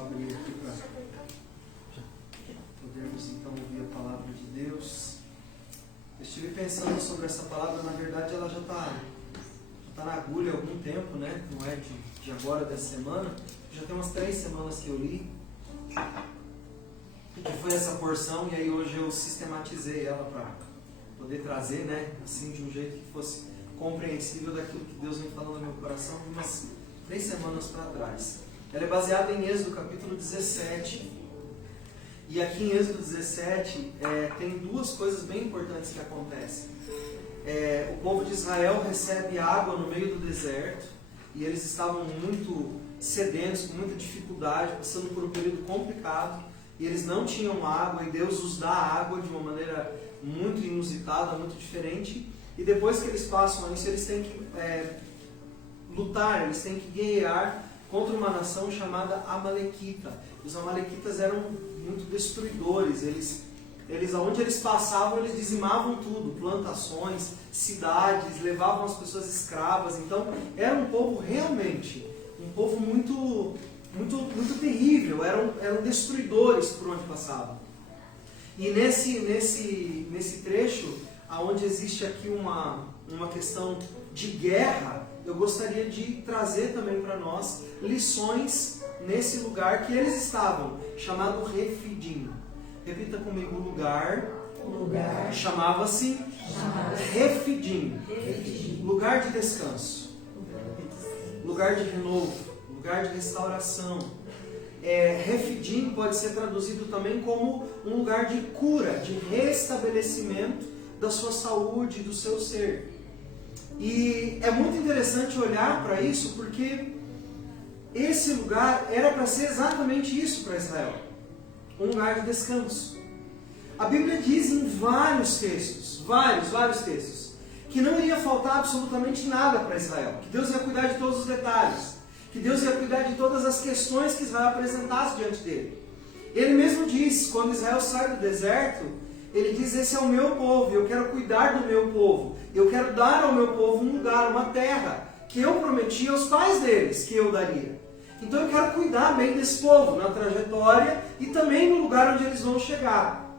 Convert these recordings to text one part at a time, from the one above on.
abrir aqui para podermos então ouvir a palavra de Deus. Eu estive pensando sobre essa palavra, na verdade ela já está na agulha há algum tempo, né? Não é de agora, dessa semana. Já tem umas 3 semanas que eu li, que foi essa porção, e aí hoje eu sistematizei ela para poder trazer, né? Assim, de um jeito que fosse compreensível daquilo que Deus vem falando no meu coração, umas 3 semanas para trás. Ela é baseada em Êxodo capítulo 17. E aqui em Êxodo 17 tem 2 coisas bem importantes que acontecem. O povo de Israel recebe água no meio do deserto, e eles estavam muito sedentos, com muita dificuldade, passando por um período complicado, e eles não tinham água, e Deus os dá água de uma maneira muito inusitada, muito diferente, e depois que eles passam isso, eles têm que lutar, eles têm que guerrear contra uma nação chamada Amalequita. Os Amalequitas eram muito destruidores, aonde eles passavam, eles dizimavam tudo, plantações, cidades, levavam as pessoas escravas. Então era um povo realmente, um povo muito, muito, muito terrível, eram destruidores por onde passavam. E nesse trecho, aonde existe aqui uma questão de guerra, eu gostaria de trazer também para nós lições nesse lugar que eles estavam, chamado Refidim. Repita comigo o lugar. Chamava-se Refidim. Lugar de descanso. Lugar de renovo. Lugar de restauração. Refidim pode ser traduzido também como um lugar de cura, de restabelecimento da sua saúde, do seu ser. E é muito interessante olhar para isso, porque esse lugar era para ser exatamente isso para Israel. Um lugar de descanso. A Bíblia diz em vários textos, vários textos, que não iria faltar absolutamente nada para Israel, que Deus ia cuidar de todos os detalhes, que Deus ia cuidar de todas as questões que Israel apresentasse diante dele. Ele mesmo diz, quando Israel sai do deserto, ele diz: esse é o meu povo, eu quero cuidar do meu povo, eu quero dar ao meu povo um lugar, uma terra, que eu prometi aos pais deles, que eu daria. Então eu quero cuidar bem desse povo, na trajetória e também no lugar onde eles vão chegar.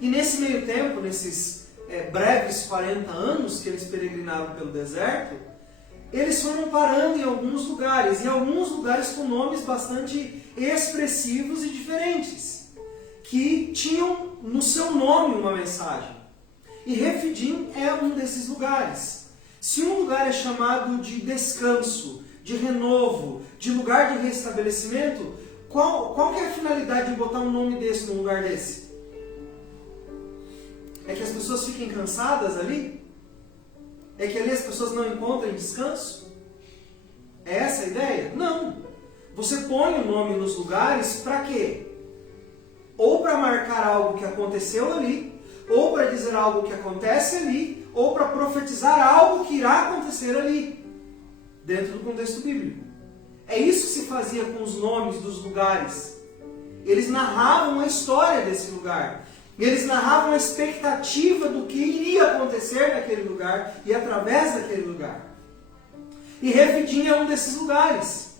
E nesse meio tempo, nesses breves 40 anos que eles peregrinaram pelo deserto, eles foram parando em alguns lugares, e alguns lugares com nomes bastante expressivos e diferentes, que tinham no seu nome uma mensagem. E Refidim é um desses lugares. Se um lugar é chamado de descanso, de renovo, de lugar de restabelecimento, qual que é a finalidade de botar um nome desse num lugar desse? É que as pessoas fiquem cansadas ali? É que ali as pessoas não encontrem descanso? É essa a ideia? Não. Você põe o nome nos lugares para quê? Ou para marcar algo que aconteceu ali, ou para dizer algo que acontece ali, ou para profetizar algo que irá acontecer ali, dentro do contexto bíblico. É isso que se fazia com os nomes dos lugares. Eles narravam a história desse lugar. Eles narravam a expectativa do que iria acontecer naquele lugar e através daquele lugar. E Refidim é um desses lugares.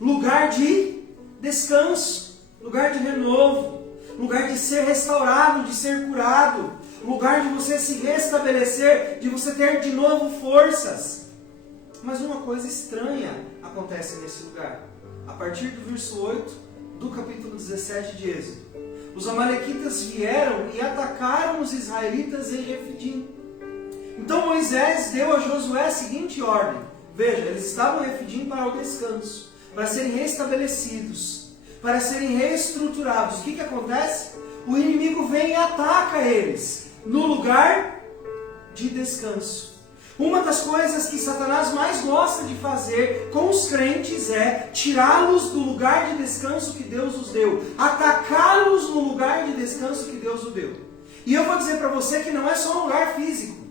Lugar de descanso, lugar de renovo, lugar de ser restaurado, de ser curado, lugar de você se restabelecer, de você ter de novo forças. Mas uma coisa estranha acontece nesse lugar. A partir do verso 8 do capítulo 17 de Êxodo. Os amalequitas vieram e atacaram os israelitas em Refidim. Então Moisés deu a Josué a seguinte ordem. Veja, eles estavam em Refidim para o descanso, para serem restabelecidos, para serem reestruturados. O que acontece? O inimigo vem e ataca eles no lugar de descanso. Uma das coisas que Satanás mais gosta de fazer com os crentes é tirá-los do lugar de descanso que Deus os deu, atacá-los no lugar de descanso que Deus os deu. E eu vou dizer para você que não é só um lugar físico.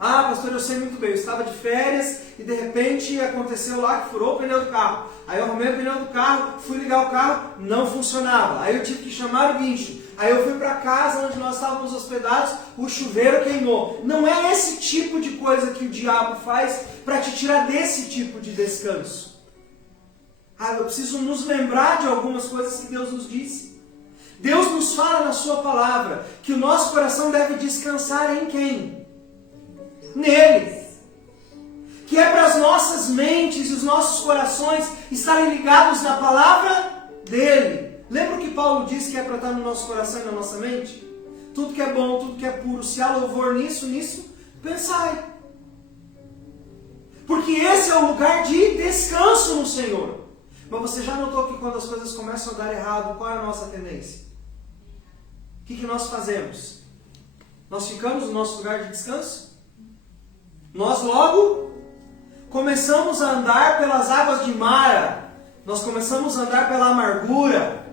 Ah, pastor, eu sei muito bem, eu estava de férias e de repente aconteceu lá que furou o pneu do carro. Aí eu arrumei o pneu do carro, fui ligar o carro, não funcionava. Aí eu tive que chamar o guincho. Aí eu fui para casa onde nós estávamos hospedados, o chuveiro queimou. Não é esse tipo de coisa que o diabo faz para te tirar desse tipo de descanso. Eu preciso nos lembrar de algumas coisas que Deus nos disse. Deus nos fala na sua palavra que o nosso coração deve descansar em quem? Nele. Que é para as nossas mentes e os nossos corações estarem ligados na palavra dele. Lembra o que Paulo diz que é para estar no nosso coração e na nossa mente? Tudo que é bom, tudo que é puro, se há louvor nisso, pensai. Porque esse é o lugar de descanso no Senhor. Mas você já notou que quando as coisas começam a dar errado, qual é a nossa tendência? O que nós fazemos? Nós ficamos no nosso lugar de descanso? Nós logo começamos a andar pelas águas de Mara. Nós começamos a andar pela amargura.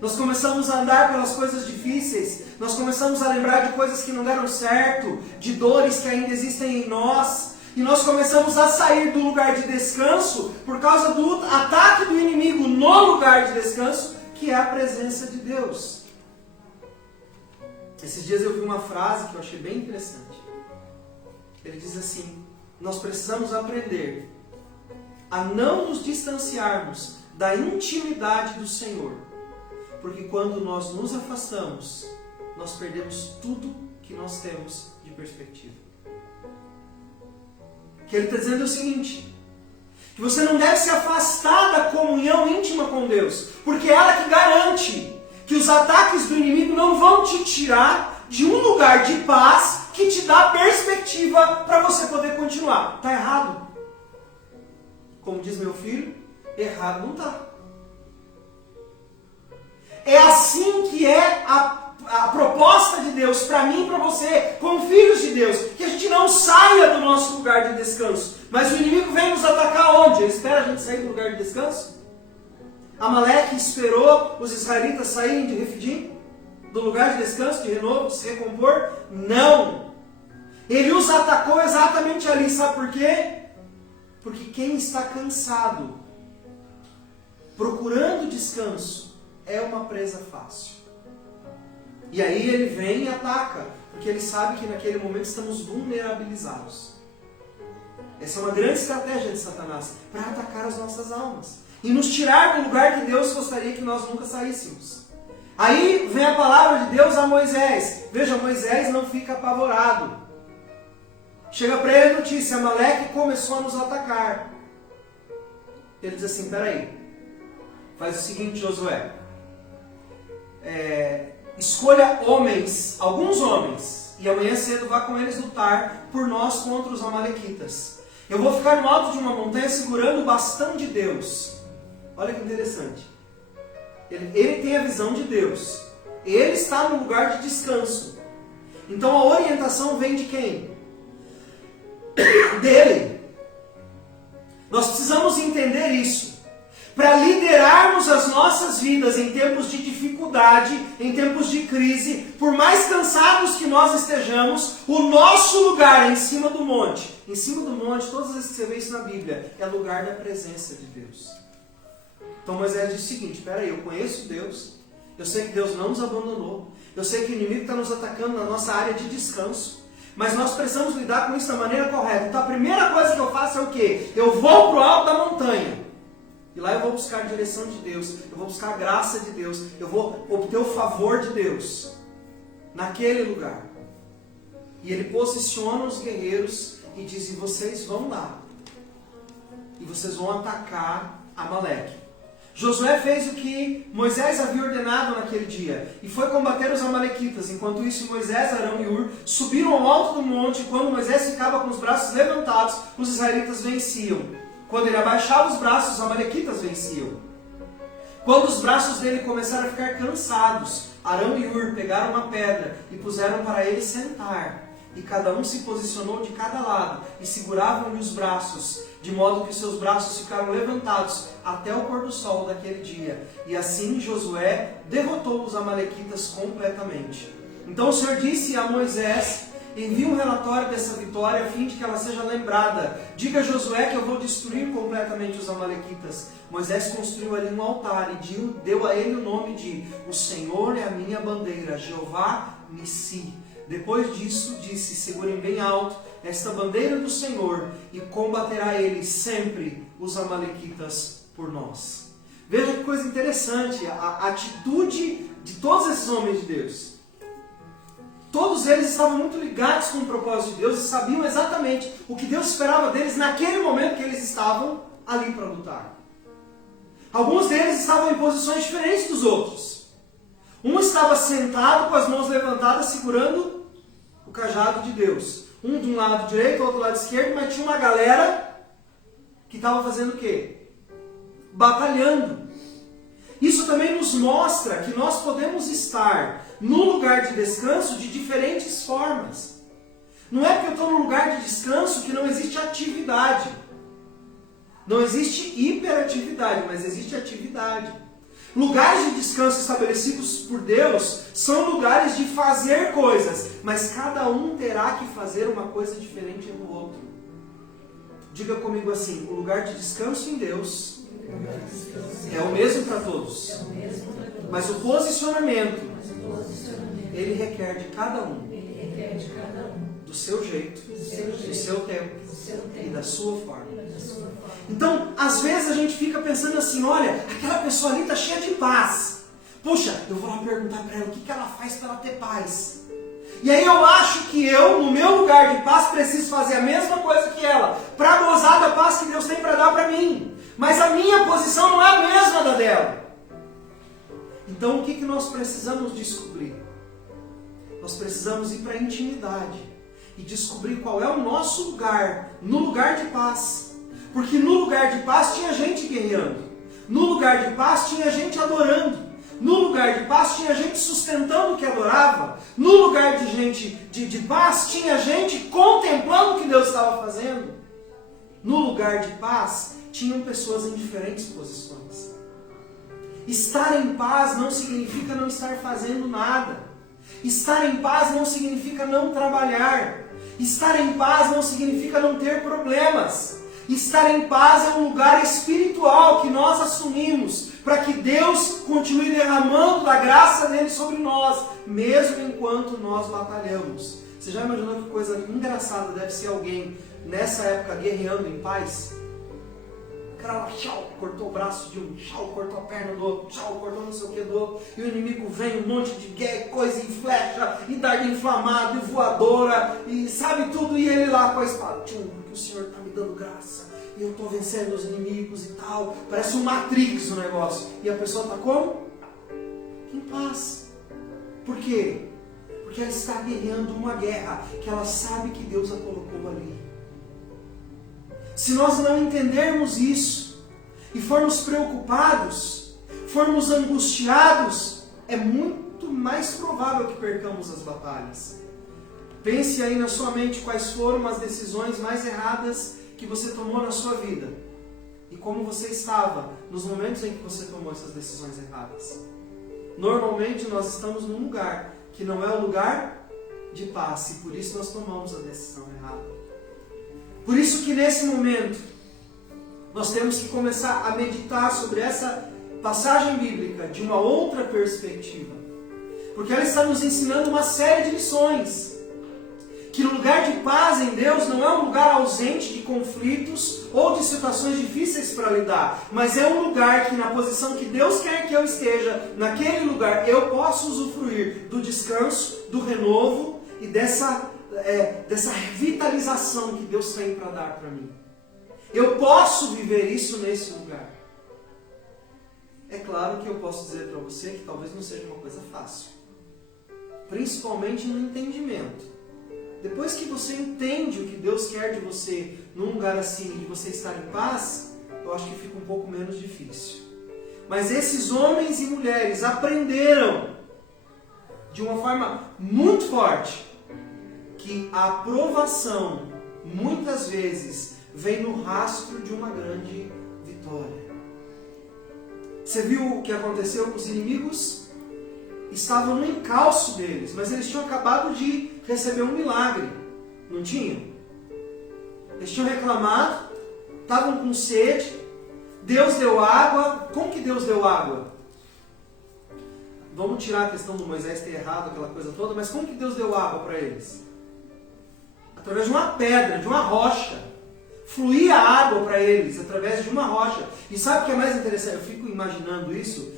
Nós começamos a andar pelas coisas difíceis. Nós começamos a lembrar de coisas que não deram certo, de dores que ainda existem em nós. E nós começamos a sair do lugar de descanso por causa do ataque do inimigo no lugar de descanso, que é a presença de Deus. Esses dias eu vi uma frase que eu achei bem interessante. Ele diz assim: nós precisamos aprender a não nos distanciarmos da intimidade do Senhor. Porque quando nós nos afastamos, nós perdemos tudo que nós temos de perspectiva. O que ele está dizendo é o seguinte: que você não deve se afastar da comunhão íntima com Deus, porque é ela que garante que os ataques do inimigo não vão te tirar de um lugar de paz que te dá perspectiva para você poder continuar. Está errado? Como diz meu filho, errado não está. É assim que é a proposta de Deus para mim e para você, como filhos de Deus, que a gente não saia do nosso lugar de descanso. Mas o inimigo vem nos atacar onde? Ele espera a gente sair do lugar de descanso? Amaleque esperou os israelitas saírem de Refidim, do lugar de descanso, de renovo, de se recompor? Não! Ele os atacou exatamente ali, sabe por quê? Porque quem está cansado, procurando descanso, é uma presa fácil. E aí ele vem e ataca, porque ele sabe que naquele momento estamos vulnerabilizados. Essa é uma grande estratégia de Satanás, para atacar as nossas almas e nos tirar do lugar que Deus gostaria que nós nunca saíssemos. Aí vem a palavra de Deus a Moisés. Veja, Moisés não fica apavorado. Chega para ele a notícia: Amaleque começou a nos atacar. Ele diz assim: peraí, faz o seguinte, Josué, escolha homens, alguns homens, e amanhã cedo vá com eles lutar por nós contra os amalequitas. Eu vou ficar no alto de uma montanha segurando o bastão de Deus. Olha que interessante. Ele tem a visão de Deus. Ele está no lugar de descanso. Então a orientação vem de quem? Dele. Nós precisamos entender isso. Para liderarmos as nossas vidas em tempos de dificuldade, em tempos de crise, por mais cansados que nós estejamos, o nosso lugar é em cima do monte. Em cima do monte, todas as vezes que você vê isso na Bíblia, é lugar da presença de Deus. Então Moisés diz o seguinte: espera aí, eu conheço Deus, eu sei que Deus não nos abandonou, eu sei que o inimigo está nos atacando na nossa área de descanso, mas nós precisamos lidar com isso da maneira correta. Então a primeira coisa que eu faço é o quê? Eu vou para o alto da montanha, e lá eu vou buscar a direção de Deus, eu vou buscar a graça de Deus, eu vou obter o favor de Deus, naquele lugar. E ele posiciona os guerreiros e diz: e vocês vão lá, e vocês vão atacar Amaleque. Josué fez o que Moisés havia ordenado naquele dia e foi combater os amalequitas. Enquanto isso, Moisés, Arão e Hur subiram ao alto do monte, e quando Moisés ficava com os braços levantados, os israelitas venciam. Quando ele abaixava os braços, os amalequitas venciam. Quando os braços dele começaram a ficar cansados, Arão e Hur pegaram uma pedra e puseram para ele sentar. E cada um se posicionou de cada lado e seguravam-lhe os braços, de modo que os seus braços ficaram levantados até o pôr do sol daquele dia. E assim Josué derrotou os amalequitas completamente. Então o Senhor disse a Moisés: envie um relatório dessa vitória a fim de que ela seja lembrada. Diga a Josué que eu vou destruir completamente os amalequitas. Moisés construiu ali um altar e deu a ele o nome de: o Senhor é a minha bandeira, Jeová Nissi. Depois disso, disse: segurem bem alto esta bandeira do Senhor, e combaterá ele sempre os amalequitas por nós. Veja que coisa interessante, a atitude de todos esses homens de Deus. Todos eles estavam muito ligados com o propósito de Deus e sabiam exatamente o que Deus esperava deles naquele momento que eles estavam ali para lutar. Alguns deles estavam em posições diferentes dos outros. Um estava sentado com as mãos levantadas segurando o cajado de Deus. Um de um lado direito, outro lado esquerdo, mas tinha uma galera que estava fazendo o quê? Batalhando. Isso também nos mostra que nós podemos estar no lugar de descanso de diferentes formas. Não é porque eu estou no lugar de descanso que não existe atividade. Não existe hiperatividade, mas existe atividade. Lugares de descanso estabelecidos por Deus são lugares de fazer coisas, mas cada um terá que fazer uma coisa diferente do outro. Diga comigo assim, o lugar de descanso em Deus é o mesmo para todos. Mas o posicionamento, ele requer de cada um, do seu jeito, do seu tempo e da sua forma. Então, às vezes a gente fica pensando assim, olha, aquela pessoa ali está cheia de paz. Puxa, eu vou lá perguntar para ela o que ela faz para ela ter paz. E aí eu acho que eu, no meu lugar de paz, preciso fazer a mesma coisa que ela, para gozar da paz que Deus tem para dar para mim. Mas a minha posição não é a mesma da dela. Então o que nós precisamos descobrir? Nós precisamos ir para a intimidade e descobrir qual é o nosso lugar, no lugar de paz. Porque no lugar de paz tinha gente guerreando. No lugar de paz tinha gente adorando. No lugar de paz tinha gente sustentando o que adorava. No lugar de paz tinha gente contemplando o que Deus estava fazendo. No lugar de paz tinham pessoas em diferentes posições. Estar em paz não significa não estar fazendo nada. Estar em paz não significa não trabalhar. Estar em paz não significa não ter problemas. Estar em paz é um lugar espiritual que nós assumimos para que Deus continue derramando da graça dele sobre nós, mesmo enquanto nós batalhamos. Você já imaginou que coisa engraçada deve ser alguém nessa época guerreando em paz? O cara lá, tchau, cortou o braço de um, tchau, cortou a perna do outro, tchau, cortou não sei o que do outro, e o inimigo vem, um monte de guerra, coisa e flecha, e dardo inflamado, e voadora, e sabe tudo, e ele lá com a espada, tchum, porque o Senhor está me dando graça, e eu estou vencendo os inimigos e tal, parece um Matrix o negócio, e a pessoa está como? Em paz. Por quê? Porque ela está guerreando uma guerra que ela sabe que Deus a colocou ali. Se nós não entendermos isso e formos preocupados, formos angustiados, é muito mais provável que percamos as batalhas. Pense aí na sua mente quais foram as decisões mais erradas que você tomou na sua vida e como você estava nos momentos em que você tomou essas decisões erradas. Normalmente nós estamos num lugar que não é o lugar de paz e por isso nós tomamos a decisão errada. Por isso que nesse momento nós temos que começar a meditar sobre essa passagem bíblica de uma outra perspectiva. Porque ela está nos ensinando uma série de lições. Que o lugar de paz em Deus não é um lugar ausente de conflitos ou de situações difíceis para lidar, mas é um lugar que na posição que Deus quer que eu esteja, naquele lugar eu posso usufruir do descanso, do renovo e dessa revitalização que Deus tem para dar para mim. Eu posso viver isso nesse lugar. É claro que eu posso dizer para você que talvez não seja uma coisa fácil. Principalmente no entendimento. Depois que você entende o que Deus quer de você num lugar assim, de você estar em paz, eu acho que fica um pouco menos difícil. Mas esses homens e mulheres aprenderam de uma forma muito forte que a aprovação, muitas vezes, vem no rastro de uma grande vitória. Você viu o que aconteceu com os inimigos? Estavam no encalço deles, mas eles tinham acabado de receber um milagre. Não tinham? Eles tinham reclamado, estavam com sede, Deus deu água. Como que Deus deu água? Vamos tirar a questão do Moisés ter errado, aquela coisa toda, mas como que Deus deu água para eles? Através de uma pedra, de uma rocha. Fluía água para eles através de uma rocha. E sabe o que é mais interessante? Eu fico imaginando isso,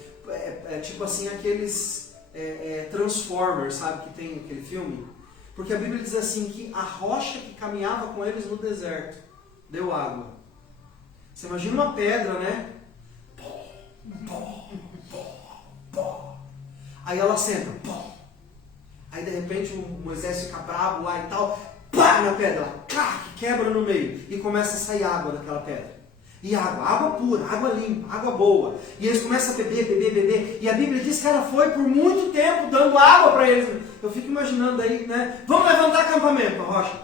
tipo assim, aqueles Transformers, sabe, que tem aquele filme? Porque a Bíblia diz assim que a rocha que caminhava com eles no deserto deu água. Você imagina uma pedra, né? Aí ela senta. Aí de repente o Moisés fica bravo lá e tal. Pá, na pedra, quebra no meio e começa a sair água daquela pedra. E água pura, água limpa, água boa. E eles começam a beber. E a Bíblia diz que ela foi por muito tempo dando água para eles. Eu fico imaginando aí, né? Vamos levantar acampamento, a rocha.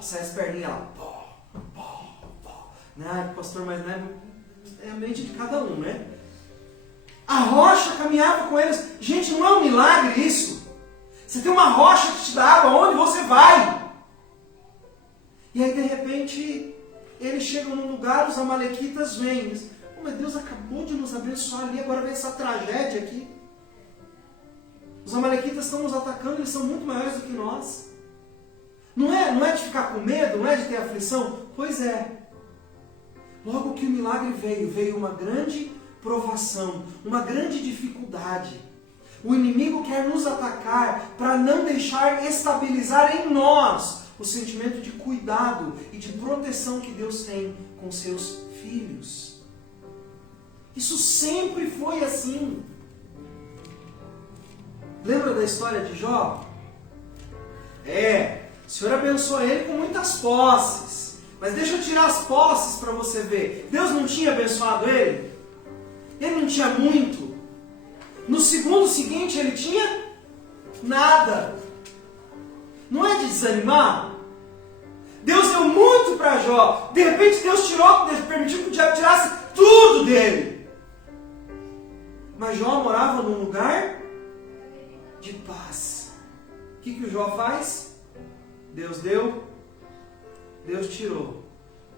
Sai as perninhas lá. Né, pastor, mas né, é a mente de cada um, né? A rocha caminhava com eles. Gente, não é um milagre isso? Você tem uma rocha que te dá água, onde você vai? E aí, de repente, eles chegam num lugar, os amalequitas vêm. Mas Deus acabou de nos abençoar ali, agora vem essa tragédia aqui. Os amalequitas estão nos atacando, eles são muito maiores do que nós. Não é de ficar com medo, não é de ter aflição? Pois é. Logo que o milagre veio uma grande provação, uma grande dificuldade. O inimigo quer nos atacar para não deixar estabilizar em nós o sentimento de cuidado e de proteção que Deus tem com seus filhos. Isso sempre foi assim. Lembra da história de Jó? O Senhor abençoou ele com muitas posses. Mas deixa eu tirar as posses para você ver. Deus não tinha abençoado ele? Ele não tinha muito? No segundo seguinte ele tinha nada. Não é de desanimar? Deus deu muito para Jó. De repente Deus permitiu que o diabo tirasse tudo dele. Mas Jó morava num lugar de paz. O que o Jó faz? Deus deu, Deus tirou.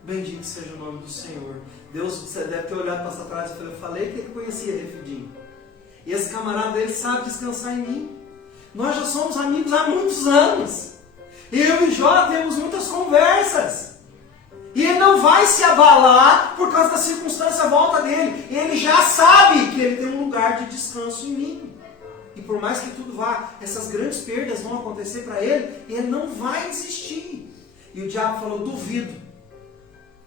Bendito seja o nome do Senhor. Deus, você deve ter olhado para Satanás e eu falei que ele conhecia Refidim. E esse camarada dele sabe descansar em mim. Nós já somos amigos há muitos anos. Eu e Jó temos muitas conversas. E ele não vai se abalar por causa da circunstância à volta dele. Ele já sabe que ele tem um lugar de descanso em mim. E por mais que tudo vá, essas grandes perdas vão acontecer para ele não vai desistir. E o diabo falou, duvido.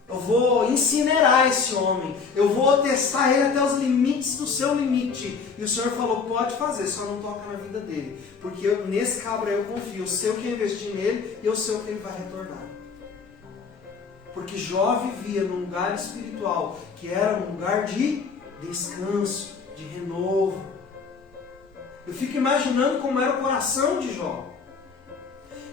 Eu vou incinerar esse homem. Eu vou testar ele até os limites do seu limite. E o Senhor falou, pode fazer, só não toca na vida dele. Porque nesse cabra eu confio. Eu sei o que eu investi nele e eu sei o que ele vai retornar. Porque Jó vivia num lugar espiritual que era um lugar de descanso, de renovo. Eu fico imaginando como era o coração de Jó.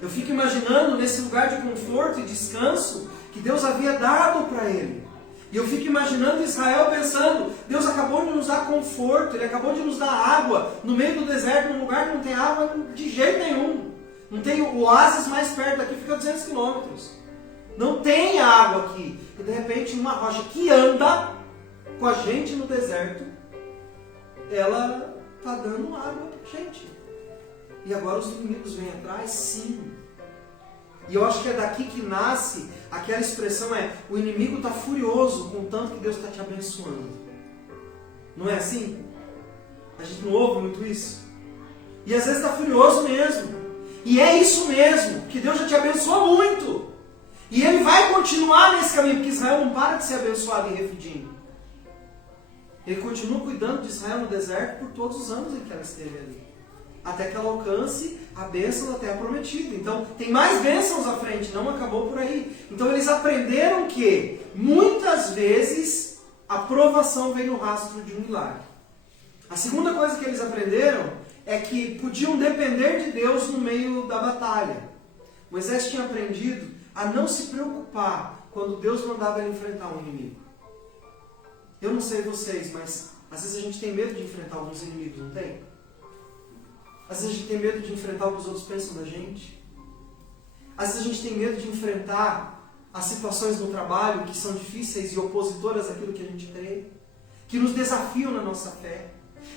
Eu fico imaginando nesse lugar de conforto e descanso que Deus havia dado para ele. E eu fico imaginando Israel pensando, Deus acabou de nos dar conforto, Ele acabou de nos dar água no meio do deserto, num lugar que não tem água de jeito nenhum. Não tem o oásis mais perto daqui, fica a 200 quilômetros. Não tem água aqui. E de repente uma rocha que anda com a gente no deserto, ela está dando água para a gente. E agora os inimigos vêm atrás? Sim. E eu acho que é daqui que nasce aquela expressão, o inimigo está furioso com o tanto que Deus está te abençoando. Não é assim? A gente não ouve muito isso? E às vezes está furioso mesmo. E é isso mesmo, que Deus já te abençoou muito. E Ele vai continuar nesse caminho, porque Israel não para de ser abençoado em Refidim. Ele continua cuidando de Israel no deserto por todos os anos em que ela esteve ali. Até que ela alcance a bênção da terra prometida. Então, tem mais bênçãos à frente, não acabou por aí. Então, eles aprenderam que, muitas vezes, a provação vem no rastro de um milagre. A segunda coisa que eles aprenderam é que podiam depender de Deus no meio da batalha. Moisés tinha aprendido a não se preocupar quando Deus mandava ele enfrentar um inimigo. Eu não sei vocês, mas às vezes a gente tem medo de enfrentar alguns inimigos, não tem? Às vezes a gente tem medo de enfrentar o que os outros pensam da gente. Às vezes a gente tem medo de enfrentar as situações no trabalho que são difíceis e opositoras àquilo que a gente crê, que nos desafiam na nossa fé.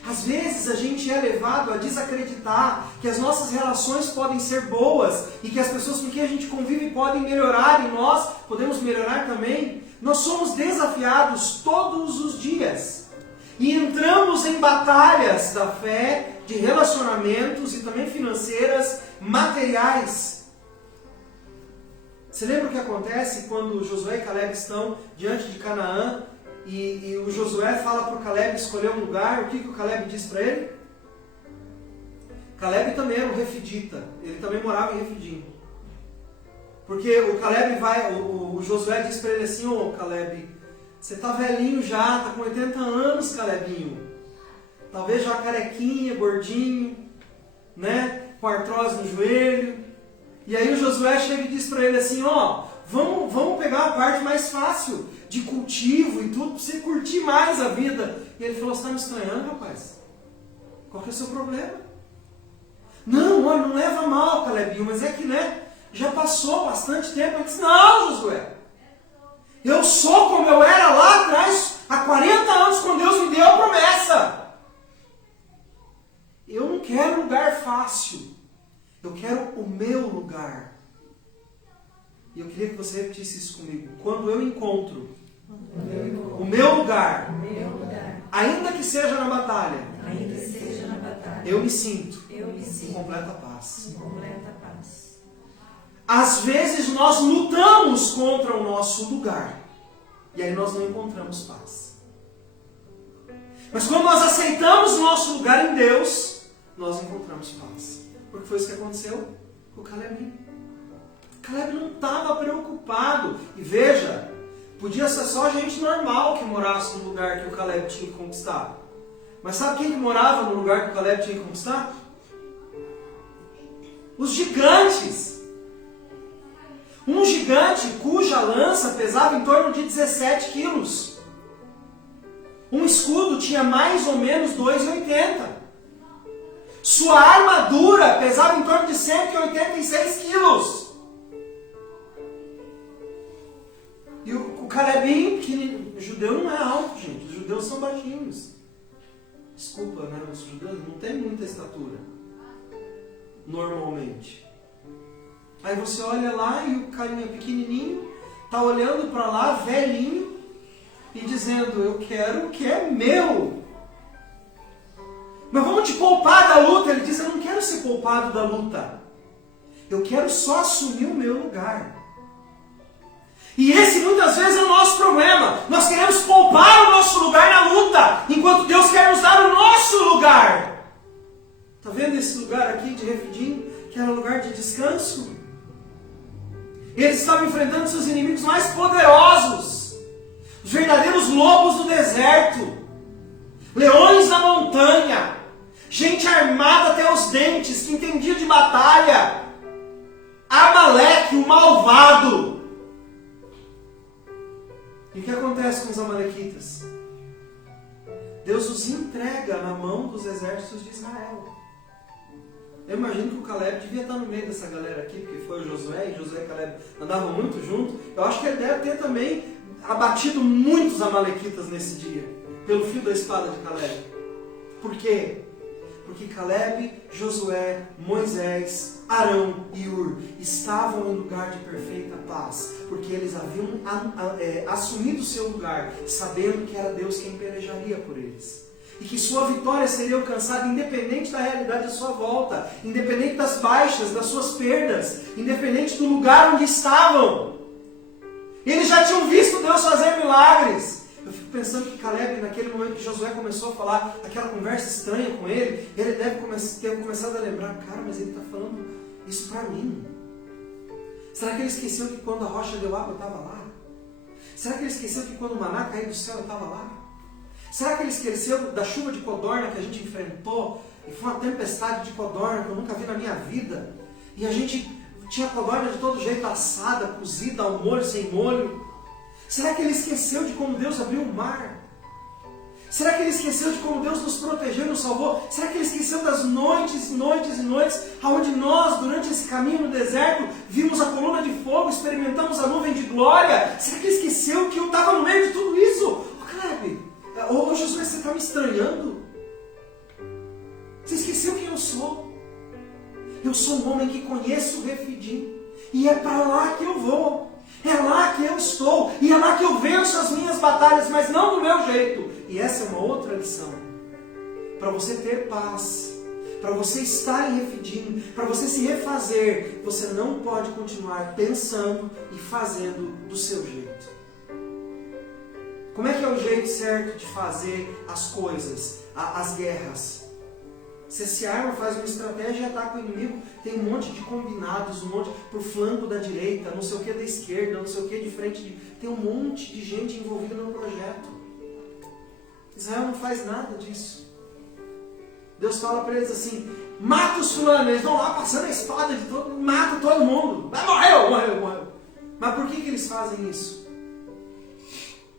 Às vezes a gente é levado a desacreditar que as nossas relações podem ser boas e que as pessoas com quem a gente convive podem melhorar e nós podemos melhorar também. Nós somos desafiados todos os dias e entramos em batalhas da fé, de relacionamentos e também financeiras, materiais. Você lembra o que acontece quando Josué e Caleb estão diante de Canaã? E o Josué fala para o Caleb escolher um lugar. O que o Caleb diz para ele? Caleb também era um refidita. Ele também morava em Refidim. Porque o Caleb o Josué diz para ele assim: ô Caleb, você está velhinho já, está com 80 anos, Calebinho. Talvez já carequinha, gordinho, né? Com artrose no joelho. E aí o Josué chega e diz para ele assim: ó, vamos pegar a parte mais fácil de cultivo e tudo, para você curtir mais a vida. E ele falou: você está me estranhando, rapaz? Qual que é o seu problema? Não, olha, não leva mal, Calebinho, mas é que, né, já passou bastante tempo. Eu disse: não, Josué, eu sou como eu era lá atrás, há 40 anos, quando Deus me deu a promessa. Eu não quero lugar fácil, eu quero o meu lugar. E eu queria que você repetisse isso comigo. Quando eu encontro o meu lugar, ainda que seja na batalha, eu me sinto em completa paz. Às vezes nós lutamos contra o nosso lugar, e aí nós não encontramos paz. Mas quando nós aceitamos o nosso lugar em Deus, nós encontramos paz. Porque foi isso que aconteceu com o Caleb. Caleb não estava preocupado. E veja, podia ser só gente normal que morasse no lugar que o Caleb tinha que conquistar. Mas sabe quem que morava no lugar que o Caleb tinha que conquistar? Os gigantes. Um gigante cuja lança pesava em torno de 17 quilos. Um escudo tinha mais ou menos 2,80. Sua armadura pesava em torno de 186 quilos. E o Calebinho, que o judeu não é alto, gente. Os judeus são baixinhos. Desculpa, né? Os judeus não têm muita estatura. Normalmente. Aí você olha lá e o carinha pequenininho está olhando para lá, velhinho, e dizendo: eu quero o que é meu. Mas vamos te poupar da luta. Ele diz: eu não quero ser poupado da luta. Eu quero só assumir o meu lugar. E esse muitas vezes é o nosso problema. Nós queremos poupar o nosso lugar na luta, enquanto Deus quer nos dar o nosso lugar. Está vendo esse lugar aqui de Refidim, que era um lugar de descanso? Eles estavam enfrentando seus inimigos mais poderosos, os verdadeiros lobos do deserto, leões na montanha, gente armada até os dentes, que entendia de batalha. Amaleque, o malvado. E o que acontece com os amalequitas? Deus os entrega na mão dos exércitos de Israel. Eu imagino que o Caleb devia estar no meio dessa galera aqui, porque foi o Josué, e Josué e Caleb andavam muito juntos. Eu acho que ele deve ter também abatido muitos amalequitas nesse dia, pelo fio da espada de Caleb. Por quê? Porque Caleb, Josué, Moisés, Arão e Ur estavam em lugar de perfeita paz, porque eles haviam assumido o seu lugar, sabendo que era Deus quem pelejaria por eles. E que sua vitória seria alcançada independente da realidade à sua volta, independente das baixas, das suas perdas, independente do lugar onde estavam. Eles já tinham visto Deus fazer milagres. Eu fico pensando que Caleb, naquele momento que Josué começou a falar aquela conversa estranha com ele deve ter começado a lembrar: cara, mas ele está falando isso para mim. Será que ele esqueceu que quando a rocha deu água eu estava lá? Será que ele esqueceu que quando o maná caiu do céu eu estava lá? Será que ele esqueceu da chuva de codorna que a gente enfrentou? E foi uma tempestade de codorna que eu nunca vi na minha vida. E a gente tinha codorna de todo jeito, assada, cozida, ao molho, sem molho. Será que ele esqueceu de como Deus abriu o mar? Será que ele esqueceu de como Deus nos protegeu e nos salvou? Será que ele esqueceu das noites, noites e noites, onde nós, durante esse caminho no deserto, vimos a coluna de fogo, experimentamos a nuvem de glória? Será que ele esqueceu que eu estava no meio de tudo isso? Ô Caleb, ô Josué, você está me estranhando? Você esqueceu quem eu sou? Eu sou um homem que conheço o Refidim. E é para lá que eu vou. É lá que eu estou. E é lá que eu venço as minhas batalhas, mas não do meu jeito. E essa é uma outra lição. Para você ter paz, para você estar em Refidim, para você se refazer, você não pode continuar pensando e fazendo do seu jeito. Como é que é o jeito certo de fazer as coisas, as guerras? Você se arma, faz uma estratégia e ataca o inimigo, tem um monte de combinados, um monte pro flanco da direita, não sei o que da esquerda, não sei o que de frente, tem um monte de gente envolvida no projeto. Israel não faz nada disso. Deus fala para eles assim, mata os fulanos, eles vão lá passando a espada de todo mundo, mata todo mundo, morreu. Mas por que eles fazem isso?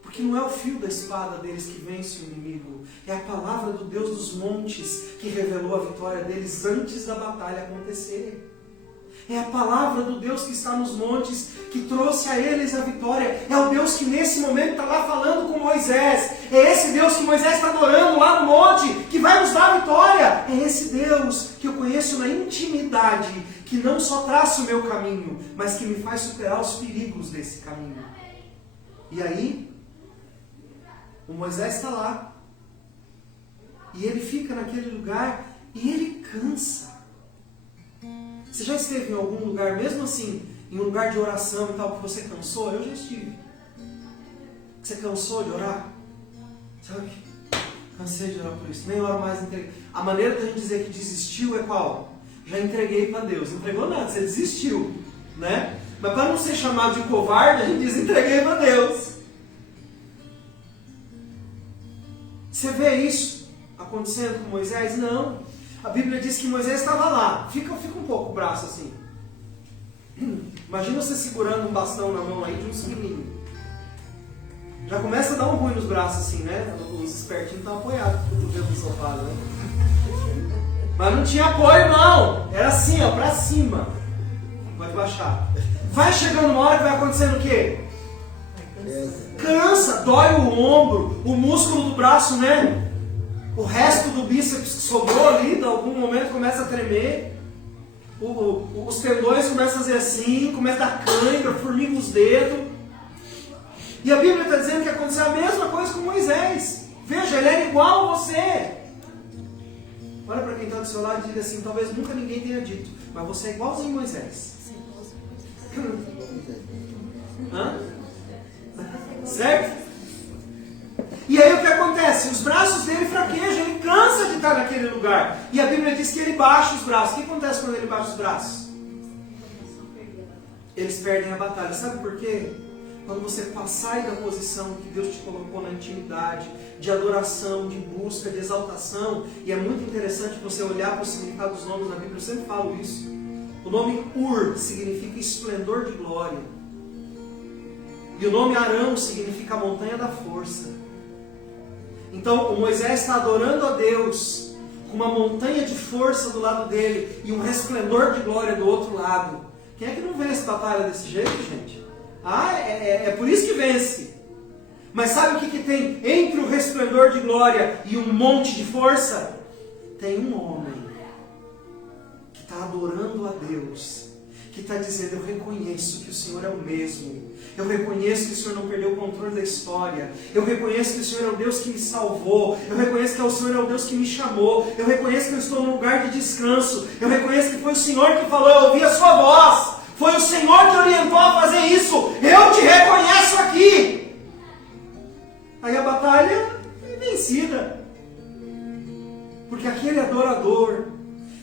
Porque não é o fio da espada deles que vence o inimigo, é a palavra do Deus dos montes que revelou a vitória deles antes da batalha acontecer. É a palavra do Deus que está nos montes que trouxe a eles a vitória. É o Deus que nesse momento está lá falando com Moisés. É esse Deus que Moisés está adorando lá no monte, que vai nos dar a vitória. É esse Deus que eu conheço na intimidade, que não só traça o meu caminho, mas que me faz superar os perigos desse caminho. E aí, o Moisés está lá. E ele fica naquele lugar e ele cansa. Você já esteve em algum lugar, mesmo assim, em um lugar de oração e tal, que você cansou? Eu já estive. Você cansou de orar? Sabe? Cansei de orar por isso. Nem oro mais, entreguei. A maneira da gente dizer que desistiu é qual? Já entreguei para Deus. Não entregou nada, você desistiu. Né? Mas para não ser chamado de covarde, a gente diz entreguei para Deus. Você vê isso acontecendo com Moisés? Não. A Bíblia diz que Moisés estava lá. Fica um pouco o braço assim. Imagina você segurando um bastão na mão aí de um meninos. Já começa a dar um ruim nos braços assim, né? Os espertinhos estão apoiados no dedo do sofá, né? Mas não tinha apoio não. Era assim, ó, pra cima. Pode baixar. Vai chegando uma hora que vai acontecendo o quê? Cansa, dói o ombro, o músculo do braço, né? O resto do bíceps que sobrou ali, em algum momento começa a tremer. Os tendões começam a fazer assim, começa a dar cãibra, formiga os dedos. E a Bíblia está dizendo que aconteceu a mesma coisa com Moisés. Veja, ele era igual a você. Olha para quem está do seu lado e diga assim, talvez nunca ninguém tenha dito, mas você é igualzinho a Moisés. Hã? Certo? E aí o que acontece? Os braços dele fraquejam, ele cansa de estar naquele lugar. E a Bíblia diz que ele baixa os braços. O que acontece quando ele baixa os braços? Eles perdem a batalha. Sabe por quê? Quando você sai da posição que Deus te colocou na intimidade, de adoração, de busca, de exaltação, e é muito interessante você olhar para o significado dos nomes na Bíblia, eu sempre falo isso. O nome Ur significa esplendor de glória. E o nome Arão significa montanha da força. Então, o Moisés está adorando a Deus com uma montanha de força do lado dele e um resplendor de glória do outro lado. Quem é que não vence batalha desse jeito, gente? É por isso que vence. Mas sabe o que tem entre o resplendor de glória e um monte de força? Tem um homem que está adorando a Deus, que está dizendo, eu reconheço que o Senhor é o mesmo. Eu reconheço que o Senhor não perdeu o controle da história. Eu reconheço que o Senhor é o Deus que me salvou. Eu reconheço que o Senhor é o Deus que me chamou. Eu reconheço que eu estou num lugar de descanso. Eu reconheço que foi o Senhor que falou, eu ouvi a sua voz. Foi o Senhor que orientou a fazer isso. Eu te reconheço aqui. Aí a batalha é vencida. Porque aquele adorador,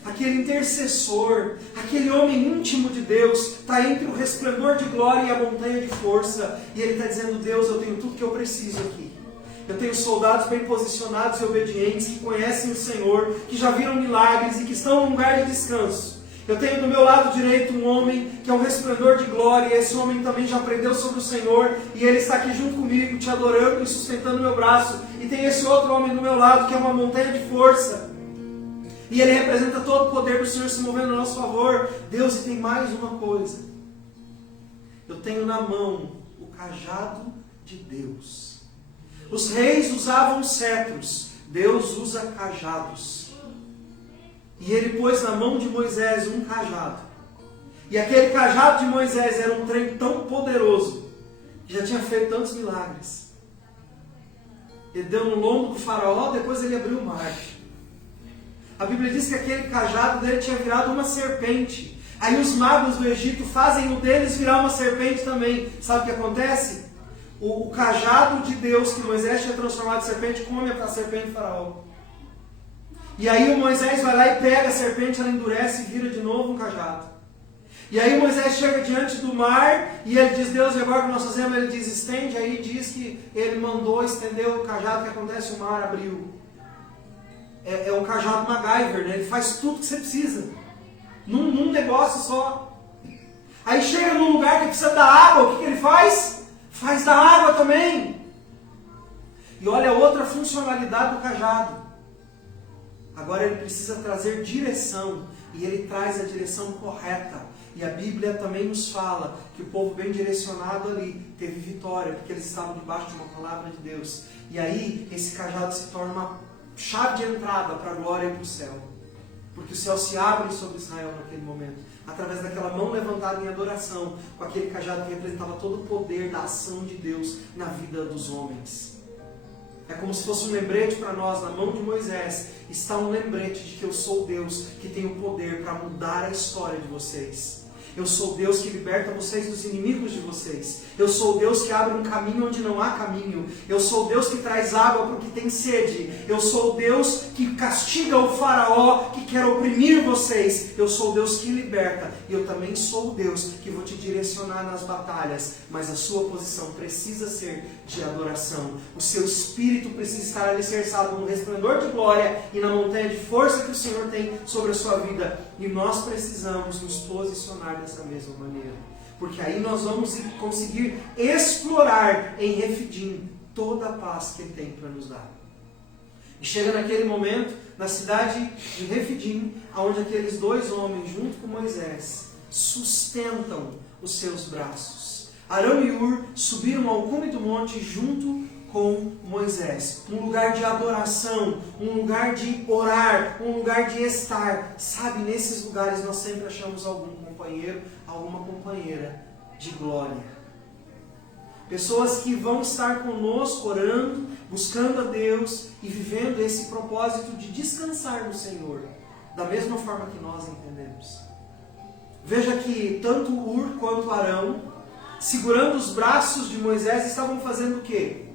aquele intercessor, aquele homem íntimo de Deus, está entre o resplendor de glória e a montanha de força. E ele está dizendo, Deus, eu tenho tudo que eu preciso aqui. Eu tenho soldados bem posicionados e obedientes, que conhecem o Senhor, que já viram milagres e que estão num lugar de descanso. Eu tenho do meu lado direito um homem que é um resplendor de glória, e esse homem também já aprendeu sobre o Senhor, e ele está aqui junto comigo, te adorando e sustentando meu braço. E tem esse outro homem do meu lado, que é uma montanha de força. E ele representa todo o poder do Senhor se movendo a nosso favor. Deus, e tem mais uma coisa. Eu tenho na mão o cajado de Deus. Os reis usavam cetros. Deus usa cajados. E ele pôs na mão de Moisés um cajado. E aquele cajado de Moisés era um trem tão poderoso, que já tinha feito tantos milagres. Ele deu no lombo do faraó, depois ele abriu o mar. A Bíblia diz que aquele cajado dele tinha virado uma serpente. Aí os magos do Egito fazem o deles virar uma serpente também. Sabe o que acontece? O cajado de Deus que Moisés tinha transformado em serpente come a serpente do faraó. E aí o Moisés vai lá e pega a serpente, ela endurece e vira de novo um cajado. E aí Moisés chega diante do mar e ele diz, Deus, e agora o que nós fazemos? Ele diz, estende. Aí diz que ele mandou estender o cajado, que acontece, o mar abriu. É um cajado MacGyver, né? Ele faz tudo que você precisa. Num negócio só. Aí chega num lugar que precisa da água, o que ele faz? Faz da água também. E olha a outra funcionalidade do cajado. Agora ele precisa trazer direção. E ele traz a direção correta. E a Bíblia também nos fala que o povo bem direcionado ali teve vitória, porque eles estavam debaixo de uma palavra de Deus. E aí esse cajado se torna uma chave de entrada para a glória e para o céu. Porque o céu se abre sobre Israel naquele momento, através daquela mão levantada em adoração, com aquele cajado que representava todo o poder da ação de Deus na vida dos homens. É como se fosse um lembrete para nós, na mão de Moisés, está um lembrete de que eu sou Deus que tem o poder para mudar a história de vocês. Eu sou Deus que liberta vocês dos inimigos de vocês. Eu sou Deus que abre um caminho onde não há caminho. Eu sou Deus que traz água para o que tem sede. Eu sou Deus que castiga o faraó que quer oprimir vocês. Eu sou Deus que liberta. E eu também sou Deus que vou te direcionar nas batalhas. Mas a sua posição precisa ser de adoração. O seu espírito precisa estar alicerçado no resplendor de glória e na montanha de força que o Senhor tem sobre a sua vida. E nós precisamos nos posicionar dessa mesma maneira. Porque aí nós vamos conseguir explorar em Refidim toda a paz que Ele tem para nos dar. E chega naquele momento, na cidade de Refidim, onde aqueles dois homens, junto com Moisés, sustentam os seus braços. Arão e Hur subiram ao cume do monte junto com Moisés. Um lugar de adoração, um lugar de orar, um lugar de estar. Sabe, nesses lugares nós sempre achamos algum companheiro, alguma companheira de glória. Pessoas que vão estar conosco orando, buscando a Deus e vivendo esse propósito de descansar no Senhor, da mesma forma que nós entendemos. Veja que tanto Hur quanto Arão, segurando os braços de Moisés, estavam fazendo o quê?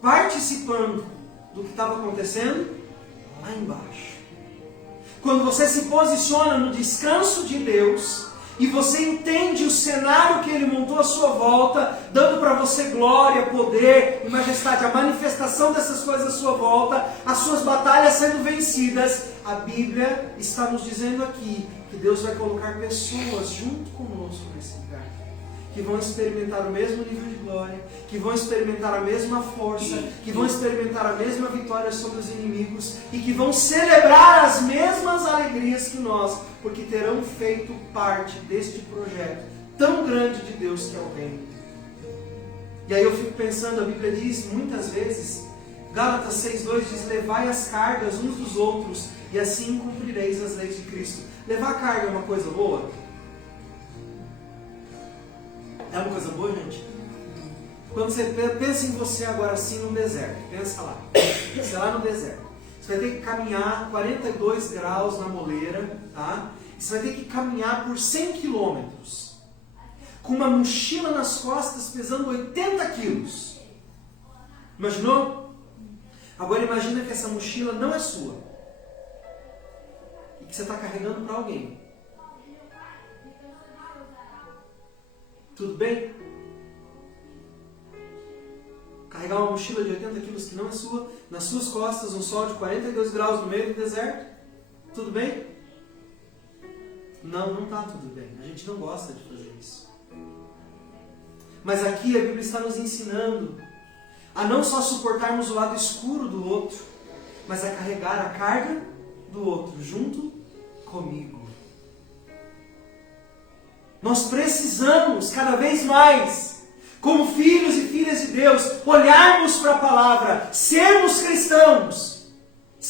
Participando do que estava acontecendo lá embaixo. Quando você se posiciona no descanso de Deus e você entende o cenário que Ele montou à sua volta, dando para você glória, poder e majestade, a manifestação dessas coisas à sua volta, as suas batalhas sendo vencidas, a Bíblia está nos dizendo aqui que Deus vai colocar pessoas junto conosco nesse lugar, que vão experimentar o mesmo nível de glória, que vão experimentar a mesma força, que vão experimentar a mesma vitória sobre os inimigos e que vão celebrar as mesmas alegrias que nós, porque terão feito parte deste projeto tão grande de Deus que é o reino. E aí eu fico pensando, a Bíblia diz muitas vezes, Gálatas 6,2 diz, levai as cargas uns dos outros e assim cumprireis as leis de Cristo. Levar carga é uma coisa boa? É uma coisa boa, gente? Quando você pensa em você agora assim no deserto, pensa lá, você lá no deserto, você vai ter que caminhar 42 graus na moleira, tá? E você vai ter que caminhar por 100 quilômetros, com uma mochila nas costas pesando 80 quilos. Imaginou? Agora imagina que essa mochila não é sua, e que você está carregando para alguém. Tudo bem? Carregar uma mochila de 80 quilos que não é sua, nas suas costas, um sol de 42 graus no meio do deserto. Tudo bem? Não, não está tudo bem. A gente não gosta de fazer isso. Mas aqui a Bíblia está nos ensinando a não só suportarmos o lado escuro do outro, mas a carregar a carga do outro junto comigo. Nós precisamos cada vez mais, como filhos e filhas de Deus, olharmos para a palavra, sermos cristãos,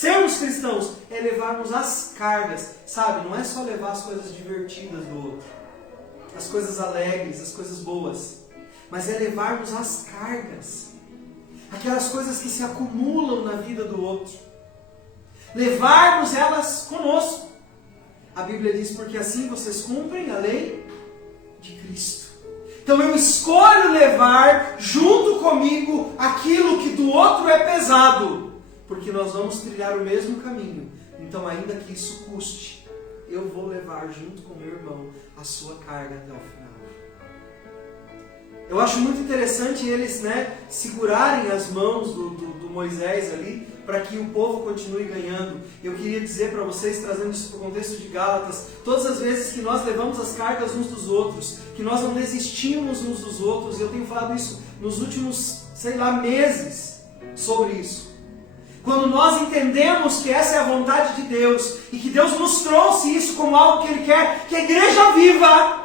Sermos cristãos é levarmos as cargas, sabe? Não é só levar as coisas divertidas do outro, as coisas alegres, as coisas boas, mas é levarmos as cargas, aquelas coisas que se acumulam na vida do outro, levarmos elas conosco. A Bíblia diz, porque assim vocês cumprem a lei de Cristo. Então eu escolho levar junto comigo aquilo que do outro é pesado, porque nós vamos trilhar o mesmo caminho. Então, ainda que isso custe, eu vou levar junto com meu irmão a sua carga até o final. Eu acho muito interessante eles, segurarem as mãos do Moisés ali, para que o povo continue ganhando. Eu queria dizer para vocês, trazendo isso para o contexto de Gálatas, todas as vezes que nós levamos as cargas uns dos outros, que nós não desistimos uns dos outros, e eu tenho falado isso nos últimos, meses, sobre isso. Quando nós entendemos que essa é a vontade de Deus, e que Deus nos trouxe isso como algo que Ele quer, que a igreja viva,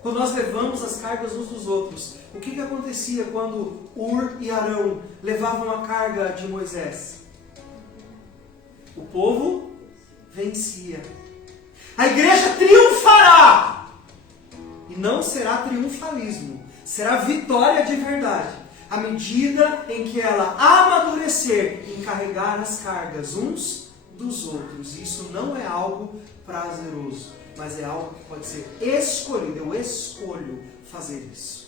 quando nós levamos as cargas uns dos outros, o que acontecia quando Ur e Arão levavam a carga de Moisés? O povo vencia. A igreja triunfará. E não será triunfalismo, será vitória de verdade, à medida em que ela amadurecer em carregar as cargas uns dos outros. Isso não é algo prazeroso, mas é algo que pode ser escolhido. Eu escolho fazer isso.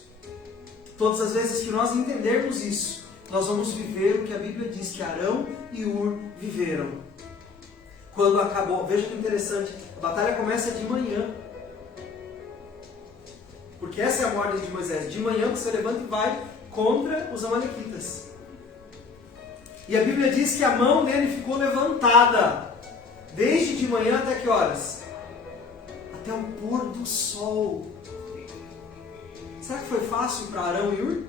Todas as vezes que nós entendermos isso, nós vamos viver o que a Bíblia diz que Arão e Ur viveram. Quando acabou, veja que interessante, a batalha começa de manhã. Porque essa é a ordem de Moisés. De manhã você levanta e vai contra os amalequitas. E a Bíblia diz que a mão dele ficou levantada. Desde de manhã até que horas? Até o pôr do sol. Será que foi fácil para Arão e Ur?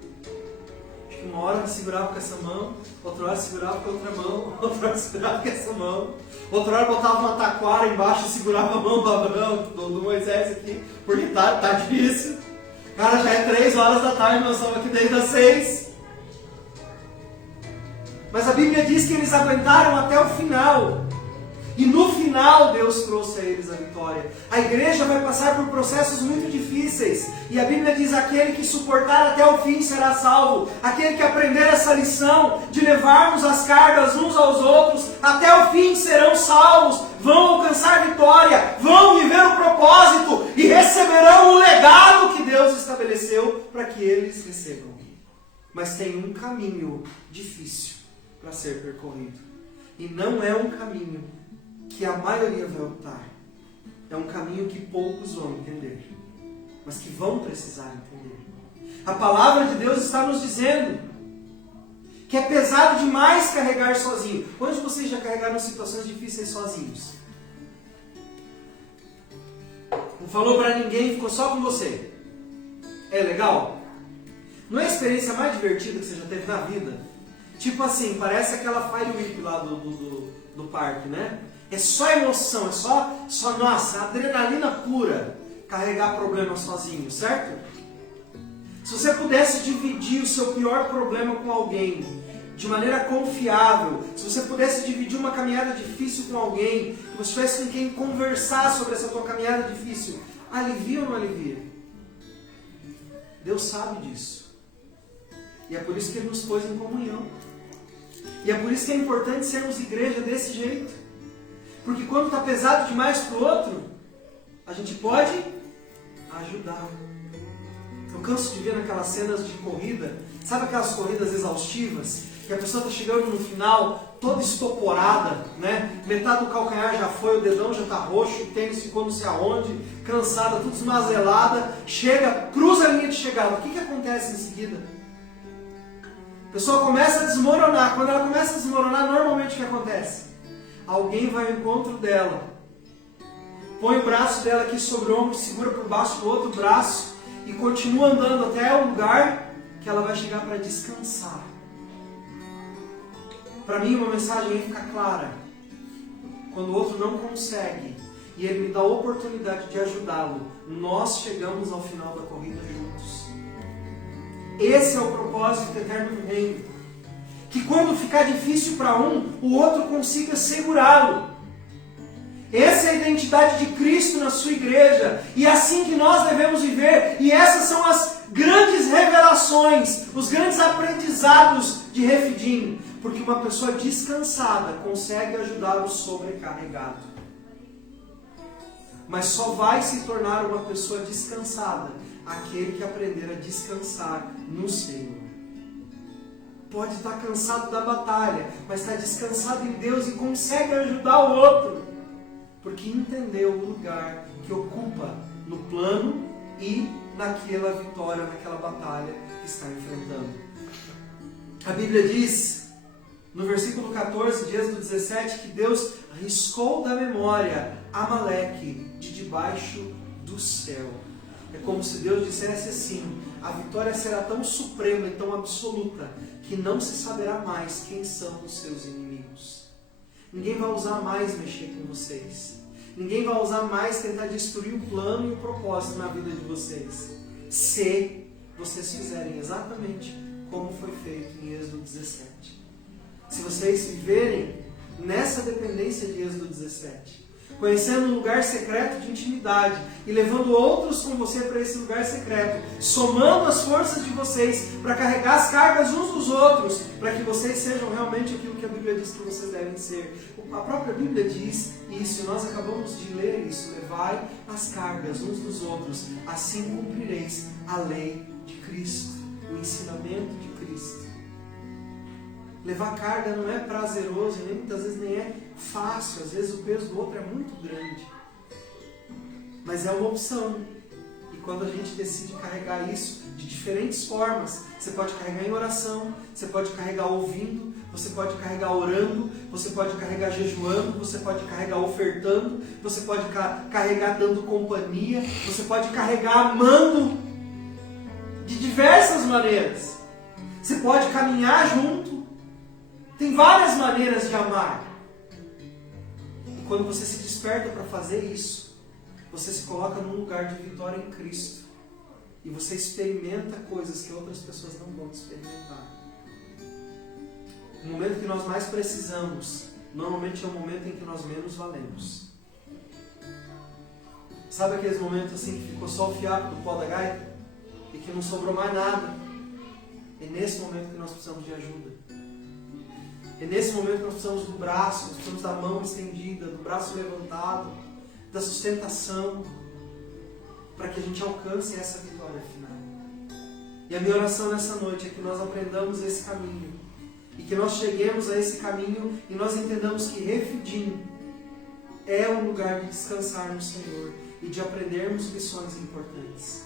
Acho que uma hora segurava com essa mão, outra hora segurava com a outra mão, outra hora segurava com essa mão, outra hora botava uma taquara embaixo e segurava a mão do Abraão, do Moisés aqui, porque tá difícil. Cara, já é 3 horas da tarde, nós estamos aqui desde as 6. Mas a Bíblia diz que eles aguentaram até o final. E no final Deus trouxe a eles a vitória. A igreja vai passar por processos muito difíceis. E a Bíblia diz, aquele que suportar até o fim será salvo. Aquele que aprender essa lição de levarmos as cargas uns aos outros, até o fim serão salvos. Vão alcançar vitória, vão viver o propósito e receberão o legado que Deus estabeleceu para que eles recebam. Mas tem um caminho difícil para ser percorrido. E não é um caminho que a maioria vai optar. É um caminho que poucos vão entender, mas que vão precisar entender. A palavra de Deus está nos dizendo que é pesado demais carregar sozinho. Quantos de vocês já carregaram situações difíceis sozinhos? Não falou para ninguém, ficou só com você. É legal? Não é a experiência mais divertida que você já teve na vida? Tipo assim, parece aquela Fire Whip lá do parque, né? É só emoção, é só nossa, adrenalina pura, carregar problemas sozinho, certo? Se você pudesse dividir o seu pior problema com alguém, de maneira confiável, se você pudesse dividir uma caminhada difícil com alguém, que você tivesse com quem conversar sobre essa tua caminhada difícil, alivia ou não alivia? Deus sabe disso. E é por isso que Ele nos pôs em comunhão. E é por isso que é importante sermos igreja desse jeito. Porque quando está pesado demais para o outro, a gente pode ajudar. Eu canso de ver naquelas cenas de corrida, sabe aquelas corridas exaustivas? Que a pessoa está chegando no final toda estoporada, né? Metade do calcanhar já foi, o dedão já está roxo, o tênis ficou não sei aonde, cansada, tudo esmazelada, chega, cruza a linha de chegada. O que acontece em seguida? A pessoa começa a desmoronar. Quando ela começa a desmoronar, normalmente o que acontece? Alguém vai ao encontro dela, põe o braço dela aqui sobre o ombro, segura por baixo do outro braço e continua andando até o lugar que ela vai chegar para descansar. Para mim, uma mensagem aí fica clara. Quando o outro não consegue e ele me dá a oportunidade de ajudá-lo, nós chegamos ao final da corrida juntos. Esse é o propósito eterno do reino. Que quando ficar difícil para um, o outro consiga segurá-lo. Essa é a identidade de Cristo na sua igreja. E é assim que nós devemos viver. E essas são as grandes revelações, os grandes aprendizados de Refidim. Porque uma pessoa descansada consegue ajudar o sobrecarregado. Mas só vai se tornar uma pessoa descansada aquele que aprender a descansar no Senhor. Pode estar cansado da batalha, mas está descansado em Deus e consegue ajudar o outro. Porque entendeu o lugar que ocupa no plano e naquela vitória, naquela batalha que está enfrentando. A Bíblia diz, no versículo 14 de Êxodo 17, que Deus riscou da memória Amaleque de debaixo do céu. É como se Deus dissesse assim: a vitória será tão suprema e tão absoluta que não se saberá mais quem são os seus inimigos. Ninguém vai ousar mais mexer com vocês. Ninguém vai ousar mais tentar destruir o plano e o propósito na vida de vocês. Se vocês fizerem exatamente como foi feito em Êxodo 17. Se vocês viverem nessa dependência de Êxodo 17, conhecendo um lugar secreto de intimidade e levando outros com você para esse lugar secreto, somando as forças de vocês para carregar as cargas uns dos outros, para que vocês sejam realmente aquilo que a Bíblia diz que vocês devem ser. A própria Bíblia diz isso, e nós acabamos de ler isso: levai as cargas uns dos outros, assim cumprireis a lei de Cristo, o ensinamento de Cristo. Levar carga não é prazeroso, nem muitas vezes nem é fácil, às vezes o peso do outro é muito grande, mas é uma opção. E quando a gente decide carregar isso de diferentes formas, você pode carregar em oração, você pode carregar ouvindo, você pode carregar orando, você pode carregar jejuando, você pode carregar ofertando, você pode carregar dando companhia, você pode carregar amando de diversas maneiras. Você pode caminhar junto. Tem várias maneiras de amar. E quando você se desperta para fazer isso, você se coloca num lugar de vitória em Cristo. E você experimenta coisas que outras pessoas não vão experimentar. O momento que nós mais precisamos, normalmente é o momento em que nós menos valemos. Sabe aqueles momentos assim que ficou só o fiapo do pó da gaita? E que não sobrou mais nada? É nesse momento que nós precisamos de ajuda. É nesse momento que nós precisamos do braço, nós precisamos da mão estendida, do braço levantado, da sustentação, para que a gente alcance essa vitória final. E a minha oração nessa noite é que nós aprendamos esse caminho, e que nós cheguemos a esse caminho e nós entendamos que Refidim é um lugar de descansar no Senhor e de aprendermos lições importantes.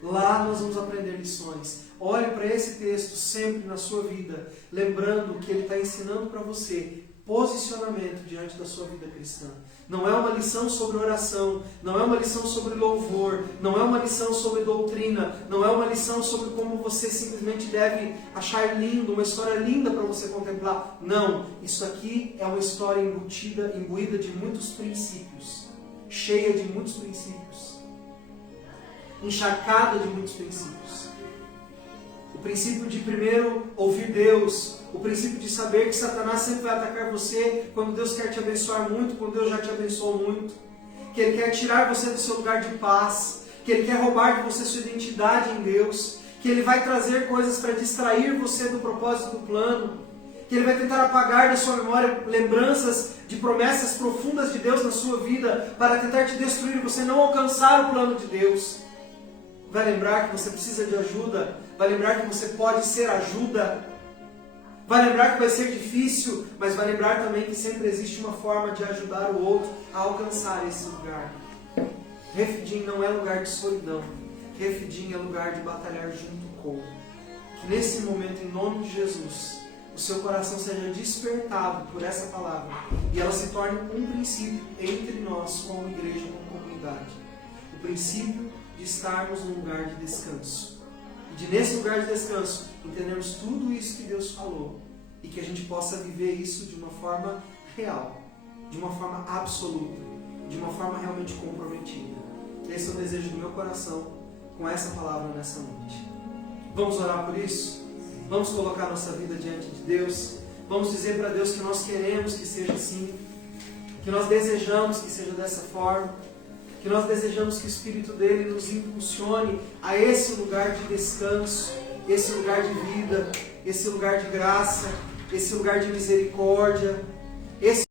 Lá nós vamos aprender lições. Olhe para esse texto sempre na sua vida, lembrando que ele está ensinando para você posicionamento diante da sua vida cristã. Não é uma lição sobre oração, não é uma lição sobre louvor, não é uma lição sobre doutrina, não é uma lição sobre como você simplesmente deve achar lindo, uma história linda para você contemplar. Não, isso aqui é uma história imbuída de muitos princípios, cheia de muitos princípios, encharcada de muitos princípios. O princípio de primeiro ouvir Deus, o princípio de saber que Satanás sempre vai atacar você quando Deus quer te abençoar muito, quando Deus já te abençoou muito, que Ele quer tirar você do seu lugar de paz, que Ele quer roubar de você sua identidade em Deus, que Ele vai trazer coisas para distrair você do propósito do plano, que Ele vai tentar apagar da sua memória lembranças de promessas profundas de Deus na sua vida para tentar te destruir e você não alcançar o plano de Deus. Vai lembrar que você precisa de ajuda, vai lembrar que você pode ser ajuda, vai lembrar que vai ser difícil, mas vai lembrar também que sempre existe uma forma de ajudar o outro a alcançar esse lugar. Refidim não é lugar de solidão, Refidim é lugar de batalhar junto com. Que nesse momento, em nome de Jesus, o seu coração seja despertado por essa palavra e ela se torne um princípio entre nós, como igreja, como comunidade. O princípio de estarmos num lugar de descanso. E de nesse lugar de descanso, entendermos tudo isso que Deus falou e que a gente possa viver isso de uma forma real, de uma forma absoluta, de uma forma realmente comprometida. Esse é o desejo do meu coração com essa palavra nessa noite. Vamos orar por isso? Vamos colocar nossa vida diante de Deus. Vamos dizer para Deus que nós queremos que seja assim, que nós desejamos que seja dessa forma, que nós desejamos que o Espírito dele nos impulsione a esse lugar de descanso, esse lugar de vida, esse lugar de graça, esse lugar de misericórdia, esse